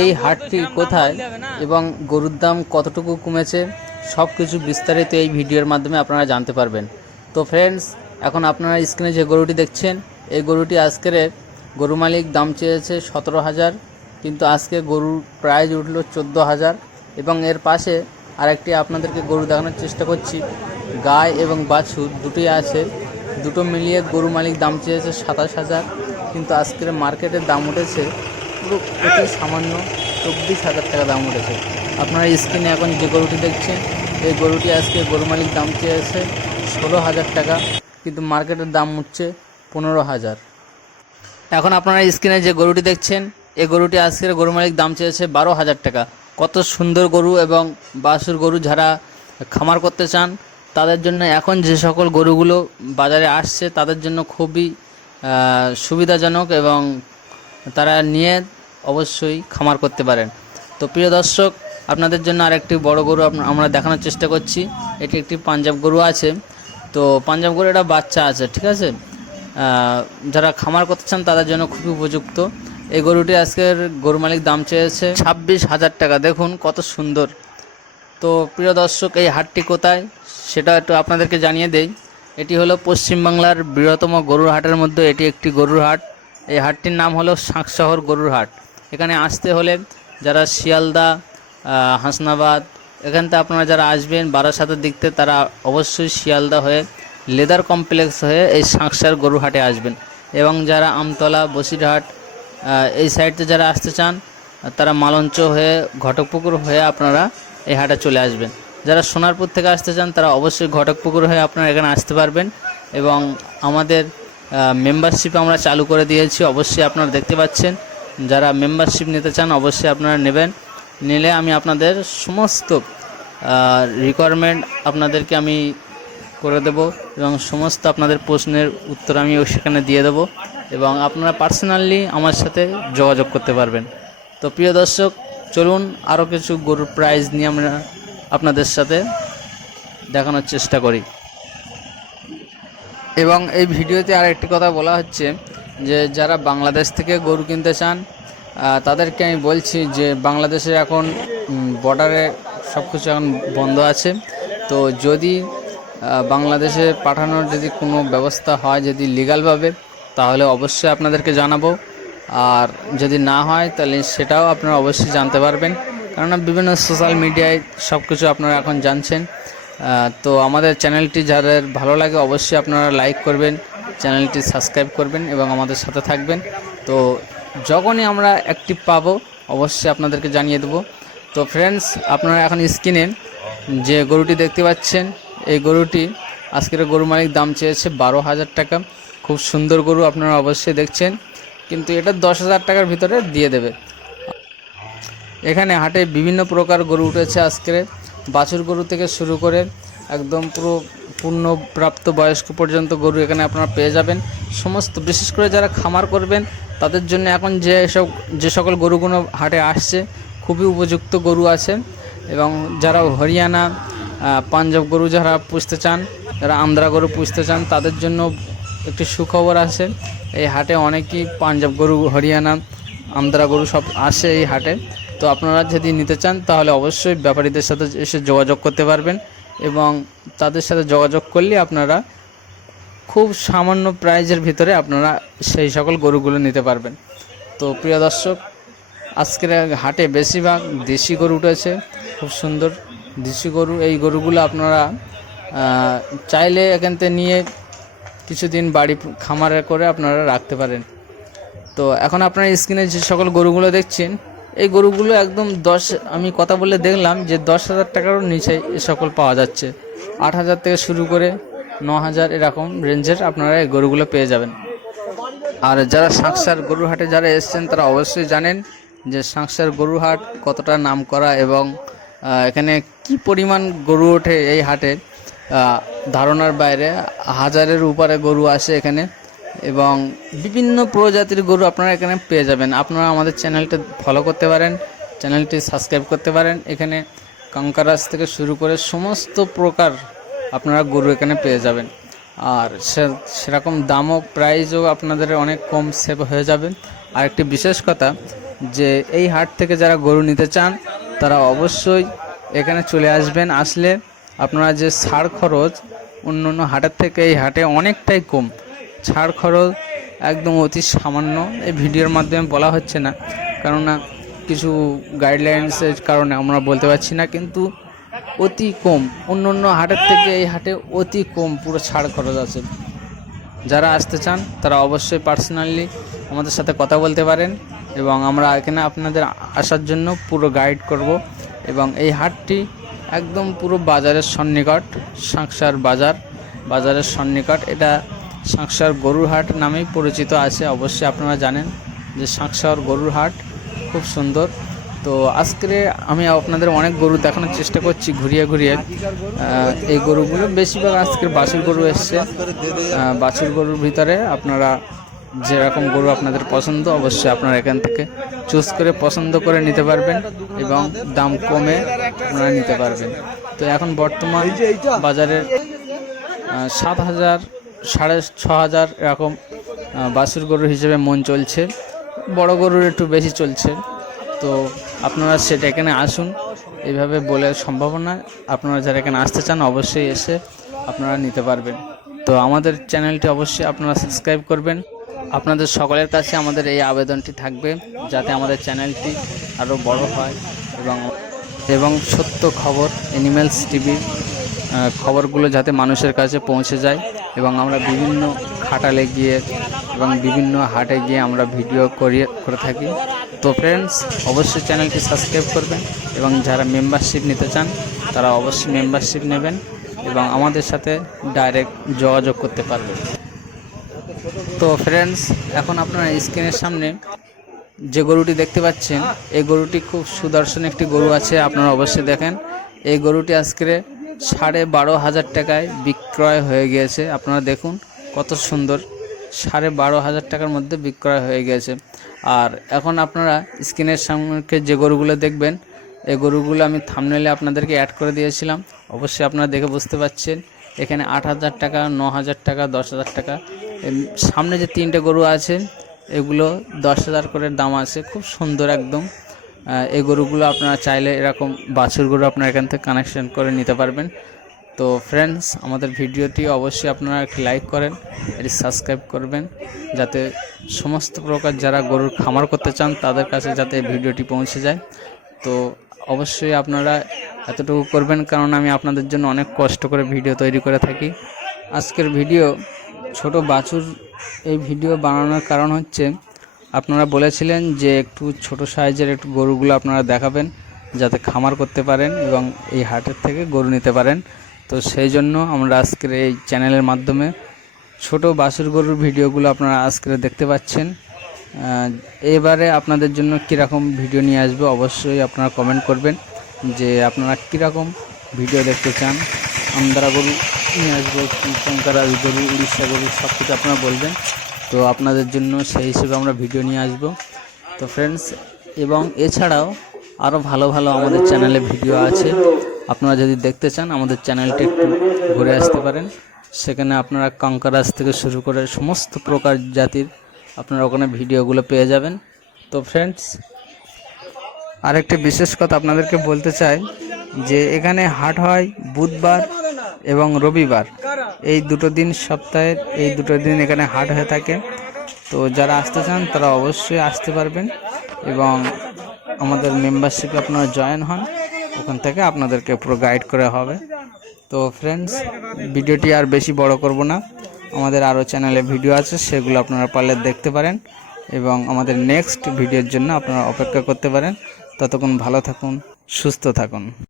এই হাটটি কোথায় এবং গরুর দাম কতটুকু কমেছে সব কিছু বিস্তারিত এই ভিডিওর মাধ্যমে আপনারা জানতে পারবেন। তো ফ্রেন্ডস এখন আপনারা স্ক্রিনে যে গরুটি দেখছেন এই গরুটি আজকের গরু মালিক দাম চেয়েছে সতেরো হাজার কিন্তু আজকে গরুর প্রাইজ উঠল চোদ্দ হাজার এবং এর পাশে আরেকটি আপনাদেরকে গরু দেখানোর চেষ্টা করছি গায় এবং বাছুর দুটোই আছে। দুটো মিলিয়ে গরু মালিক দাম চেয়েছে সাতাশ হাজার কিন্তু আজকের মার্কেটের দাম উঠেছে অতি সামান্য চব্বিশ হাজার টাকা দাম উঠেছে। আপনারা স্ক্রিনে এখন যে গরুটি দেখছেন এই গরুটি আজকে গরু মালিক দাম চেয়েছে ষোলো হাজার টাকা কিন্তু মার্কেটের দাম উঠছে পনেরো হাজার। এখন আপনারা স্ক্রিনে যে গরুটি দেখছেন এই গরুটি আজকের গরু মালিক দাম চেয়েছে বারো হাজার টাকা। কত সুন্দর গরু এবং বাসুর গরু যারা খামার করতে চান তাদের জন্য এখন যে সকল গরুগুলো বাজারে আসছে তাদের জন্য খুবই সুবিধাজনক এবং তারা নিয়ে অবশ্যই খামার করতে পারেন। তো প্রিয় দর্শক, আপনাদের জন্য আরেকটি বড় গরু আমরা দেখানোর চেষ্টা করছি। এটি একটি পাঞ্জাব গরু আছে। তো পাঞ্জাব গরু এটা বাচ্চা আছে, ঠিক আছে? যারা খামার করতে চান তাদের জন্য খুবই উপযুক্ত। এই গরুটি আজকের গরু মালিক দাম চেয়েছে ছাব্বিশ হাজার টাকা। দেখুন কত সুন্দর। তো প্রিয় দর্শক, এই হাটটি কোথায়? সেটা একটু আপনাদেরকে জানিয়ে দেই। এটি হলো পশ্চিমবাংলার বৃহত্তম গরুর হাটের মধ্যে এটি একটি গরুর হাট। এই হাটটির নাম হলো শাঁকশহর গরুর হাট। এখানে আসতে হলে যারা শিয়ালদা হাসনাবাদ, এখান থেকে আপনারা যারা আসবেন, বারাসাতের দিক থেকে তারা অবশ্যই শিয়ালদা হয়ে লেদার কমপ্লেক্স হয়ে এই শাঁকসার গরুহাটে আসবেন। এবং যারা আমতলা, বসিরহাট এই সাইডে যারা আসতে চান, তারা মালঞ্চ হয়ে, ঘটকপুকুর হয়ে আপনারা এই হাটে চলে আসবেন। যারা সোনারপুর থেকে আসতে চান, তারা অবশ্যই ঘটকপুকুর হয়ে আপনারা এখানে আসতে পারবেন। এবং আমাদের মেম্বারশিপ আমরা চালু করে দিয়েছি, অবশ্যই আপনারা দেখতে পাচ্ছেন। যারা মেম্বারশিপ নিতে চান, অবশ্যই আপনারা নেবেন। নিলে আমি আপনাদের সমস্ত রিকোয়ারমেন্ট আপনাদেরকে আমি করে দেব এবং সমস্ত আপনাদের প্রশ্নের উত্তর আমি সেখানে দিয়ে দেব এবং আপনারা পার্সোনালি আমার সাথে যোগাযোগ করতে পারবেন। তো প্রিয় দর্শক, চলুন আরও কিছু গরুর প্রাইজ নিয়ে আমরা আপনাদের সাথে দেখানোর চেষ্টা করি। এবং এই ভিডিওতে আর একটি কথা বলা হচ্ছে যে যারা বাংলাদেশ থেকে গরু কিনতে চান তাদেরকে আমি বলছি যে বাংলাদেশে এখন বর্ডারে সব কিছু এখন বন্ধ আছে। তো যদি বাংলাদেশে পাঠানোর যদি কোনো ব্যবস্থা হয় যদি লিগালভাবে তাহলে অবশ্যই আপনাদেরকে জানাব। আর যদি না হয়, তাহলে সেটাও আপনারা অবশ্যই জানতে পারবেন। কেননা বিভিন্ন সোশ্যাল মিডিয়ায় সব কিছু আপনারা এখন জানছেন। তো আমাদের চ্যানেলটি যাদের ভালো লাগে, অবশ্যই আপনারা লাইক করবেন। চ্যানেলটি সাবস্ক্রাইব করবেন এবং আমাদের সাথে থাকবেন। তো যখনই আমরা অ্যাক্টিভ পাবো, অবশ্যই আপনাদেরকে জানিয়ে দেবো। তো ফ্রেন্ডস আপনারা এখন স্ক্রিনে যে গরুটি দেখতে পাচ্ছেন, এই গরুটি আজকের গরু মালিক দাম চেয়েছে বারো হাজার টাকা। খুব সুন্দর গরু আপনারা অবশ্যই দেখছেন, কিন্তু এটা দশ হাজার টাকার ভিতরে দিয়ে দেবে। এখানে হাটে বিভিন্ন প্রকার গরু উঠেছে আজকে বাছুর গরু থেকে শুরু করে একদম পুরো পূর্ণপ্রাপ্ত বয়স্ক পর্যন্ত গরু এখানে আপনারা পেয়ে যাবেন। সমস্ত, বিশেষ করে যারা খামার করবেন, তাদের জন্য এখন যে সব যে সকল গরুগুলো হাটে আসছে, খুবই উপযুক্ত গরু আছে। এবং যারা হরিয়ানা পাঞ্জাব গরু যারা পুষতে চান, যারা আন্ধ্রা গরু পুষতে চান, তাদের জন্য একটি সুখবর আছে। এই হাটে অনেকই পাঞ্জাব গরু, হরিয়ানা আন্ধ্রা গরু সব আসে এই হাটে। তো আপনারা যদি নিতে চান, তাহলে অবশ্যই ব্যাপারীদের সাথে এসে যোগাযোগ করতে পারবেন। এবং তাদের সাথে যোগাযোগ করলে আপনারা খুব সামান্য প্রাইজের ভিতরে আপনারা সেই সকল গরুগুলো নিতে পারবেন। তো প্রিয় দর্শক, আজকের হাটে বেশিরভাগ দেশি গরু উঠেছে, খুব সুন্দর দেশি গরু। এই গরুগুলো আপনারা চাইলে এখান থেকে নিয়ে কিছুদিন বাড়ি খামারে করে আপনারা রাখতে পারেন। তো এখন আপনার স্ক্রিনে যে সকল গরুগুলো দেখছেন এই গরুগুলো একদম দশ, আমি কথা বলে দেখলাম যে দশ হাজার টাকারও নিচে এ সকল পাওয়া যাচ্ছে। আট হাজার থেকে শুরু করে ন হাজার এরকম রেঞ্জের আপনারা এই গরুগুলো পেয়ে যাবেন। আর যারা সাঁকসার গরুর হাটে যারা এসছেন, তারা অবশ্যই জানেন যে সাঁকসার গরুর হাট কতটা নাম করা এবং এখানে কি পরিমাণ গরু ওঠে এই হাটে। ধারণার বাইরে হাজারের উপরে গরু আসে এখানে। এবং বিভিন্ন প্রজাতির গরু আপনারা এখানে পেয়ে যাবেন। আপনারা আমাদের চ্যানেলটা ফলো করতে পারেন, চ্যানেলটি সাবস্ক্রাইব করতে পারেন। এখানে কাঙ্কারাজ থেকে শুরু করে সমস্ত প্রকার আপনারা গরু এখানে পেয়ে যাবেন। আর সেরকম দামও প্রাইসও আপনাদের অনেক কম সেভ হয়ে যাবে। আর একটি বিশেষ কথা যে, এই হাট থেকে যারা গরু নিতে চান, তারা অবশ্যই এখানে চলে আসবেন। আসলে আপনারা যে সার খরচ অন্য অন্য হাটের থেকে এই হাটে অনেকটাই কম। ছাড় খরচ একদম অতি সামান্য। এই ভিডিওর মাধ্যমে বলা হচ্ছে না। কেননা কিছু গাইডলাইন্সের কারণে আমরা বলতে পারছি না, কিন্তু অতি কম। অন্য অন্য হাটের থেকে এই হাটে অতি কম পুরো ছাড় খরচ আছে। যারা আসতে চান, তারা অবশ্যই পার্সোনালি আমাদের সাথে কথা বলতে পারেন এবং আমরা এখানে আপনাদের আসার জন্য পুরো গাইড করব এবং এই হাটটি একদম পুরো বাজারের সন্নিকট, সাংসার বাজার, বাজারের সন্নিকট। এটা সাংসার গরুর হাট নামেই পরিচিত আছে, অবশ্যই আপনারা জানেন যে সাংসার গরুর হাট খুব সুন্দর। তো আজকে আমি আপনাদের অনেক গরু দেখানোর চেষ্টা করছি ঘুরিয়ে ঘুরিয়ে। এই গরুগুলো বেশিরভাগ আজকের বাছুর গরু এসছে। বাছুর গরুর ভিতরে আপনারা যেরকম গরু আপনাদের পছন্দ, অবশ্যই আপনারা এখান থেকে চুজ করে পছন্দ করে নিতে পারবেন এবং দাম কমে আপনারা নিতে পারবেন। তো এখন বর্তমান বাজারের সাত হাজার সাড়ে ছ হাজার এরকম আহ, বাছুর গরু হিসেবে মন চলছে। বড় গরুর একটু বেশি চলছে। তো আপনারা সেটা এখানে আসুন। এইভাবে বলে সম্ভাবনা আপনারা যারা এখানে আসতে চান অবশ্যই এসে আপনারা নিতে পারবেন। তো আমাদের চ্যানেলটি অবশ্যই আপনারা সাবস্ক্রাইব করবেন। আপনাদের সকলের কাছে আমাদের এই আবেদনটি থাকবে যাতে আমাদের চ্যানেলটি আরও বড় হয় এবং এবং সত্য খবর অ্যানিমেলস টিভির খবরগুলো যাতে মানুষের কাছে পৌঁছে যায় এবং আমরা বিভিন্ন খাটালে গিয়ে এবং বিভিন্ন হাটে গিয়ে আমরা ভিডিও করিয়ে করে থাকি। তো ফ্রেন্ডস অবশ্যই চ্যানেলটি সাবস্ক্রাইব করবেন এবং যারা মেম্বারশিপ নিতে চান, তারা অবশ্যই মেম্বারশিপ নেবেন এবং আমাদের সাথে ডাইরেক্ট যোগাযোগ করতে পারবেন। তো ফ্রেন্ডস এখন আপনারা স্ক্রিনের সামনে যে গরুটি দেখতে পাচ্ছেন, এই গরুটি খুব সুদর্শন একটি গরু আছে, আপনারা অবশ্যই দেখেন। এই গরুটি আজকে সাড়ে বারো হাজার টাকায় বিক্রয় হয়ে গিয়েছে। আপনারা দেখুন কত সুন্দর সাড়ে বারো হাজার টাকার মধ্যে বিক্রয় হয়ে গিয়েছে। আর এখন আপনারা স্ক্রিনের সামনে যে গরুগুলো দেখবেন, এই গরুগুলো আমি থামনেলে আপনাদেরকে অ্যাড করে দিয়েছিলাম। অবশ্যই আপনারা দেখে বুঝতে পারছেন, এখানে আট হাজার টাকা, ন হাজার টাকা, দশ হাজার টাকা। সামনে যে তিনটে গরু আছে, এগুলো দশ হাজার করে দাম আছে, খুব সুন্দর একদম। এই গরুগুলো আপনারা চাইলে এরকম বাছুর গরু আপনারা এখান থেকে কানেকশন করে নিতে পারবেন। তো ফ্রেন্ডস আমাদের ভিডিওটি অবশ্যই আপনারা একটি লাইক করেন, এটি সাবস্ক্রাইব করবেন, যাতে সমস্ত প্রকার যারা গরুর খামার করতে চান, তাদের কাছে যাতে ভিডিওটি পৌঁছে যায়। তো অবশ্যই আপনারা এতটুকু করবেন, কারণ আমি আপনাদের জন্য অনেক কষ্ট করে ভিডিও তৈরি করে থাকি। আজকের ভিডিও ছোট বাছুর এই ভিডিও বানানোর কারণ হচ্ছে আপনারা বলেছিলেন যে একটু ছোট সাইজের একটু গরুগুলো আপনারা দেখাবেন, যাতে খামার করতে পারেন এবং এই হাটের থেকে গরু নিতে পারেন। তো সেই জন্য আমরা আজকের এই চ্যানেলের মাধ্যমে ছোট বাসুর গরুর ভিডিওগুলো আপনারা আজকে দেখতে পাচ্ছেন। এবারে আপনাদের জন্য কীরকম ভিডিও নিয়ে আসবে অবশ্যই আপনারা কমেন্ট করবেন যে আপনারা কীরকম ভিডিও দেখতে চান। আমদারা গরু নিয়ে আসব কি গরু, উড়িষ্যা গরু সব কিছু আপনারা বলবেন। তো আপনাদের জন্য সেই হিসেবে আমরা ভিডিও নিয়ে আসব। তো ফ্রেন্ডস এবং এছাড়াও আরও ভালো ভালো আমাদের চ্যানেলে ভিডিও আছে। আপনারা যদি দেখতে চান, আমাদের চ্যানেলটি একটু ঘুরে আসতে পারেন। সেখানে আপনারা কঙ্কারাজ থেকে শুরু করে সমস্ত প্রকার জাতির আপনারা ওখানে ভিডিওগুলো পেয়ে যাবেন। তো ফ্রেন্ডস আরেকটি বিশেষ কথা আপনাদেরকে বলতে চাই যে, এখানে হাট হয়, বুধবার এবং রবিবার। এই দুটো দিন সপ্তাহের এই দুটো দিন এখানে হাট হয়ে থাকে। তো যারা আসতে চান, তারা অবশ্যই আসতে পারবেন এবং আমাদের মেম্বারশিপে আপনারা জয়েন হন। ওখান থেকে আপনাদেরকে পুরো গাইড করা হবে। তো ফ্রেন্ডস ভিডিওটি আর বেশি বড় করব না। আমাদের আরও চ্যানেলে ভিডিও আছে, সেগুলো আপনারা পারলে দেখতে পারেন এবং আমাদের নেক্সট ভিডিওর জন্য আপনারা অপেক্ষা করতে পারেন। ততক্ষণ ভালো থাকুন, সুস্থ থাকুন।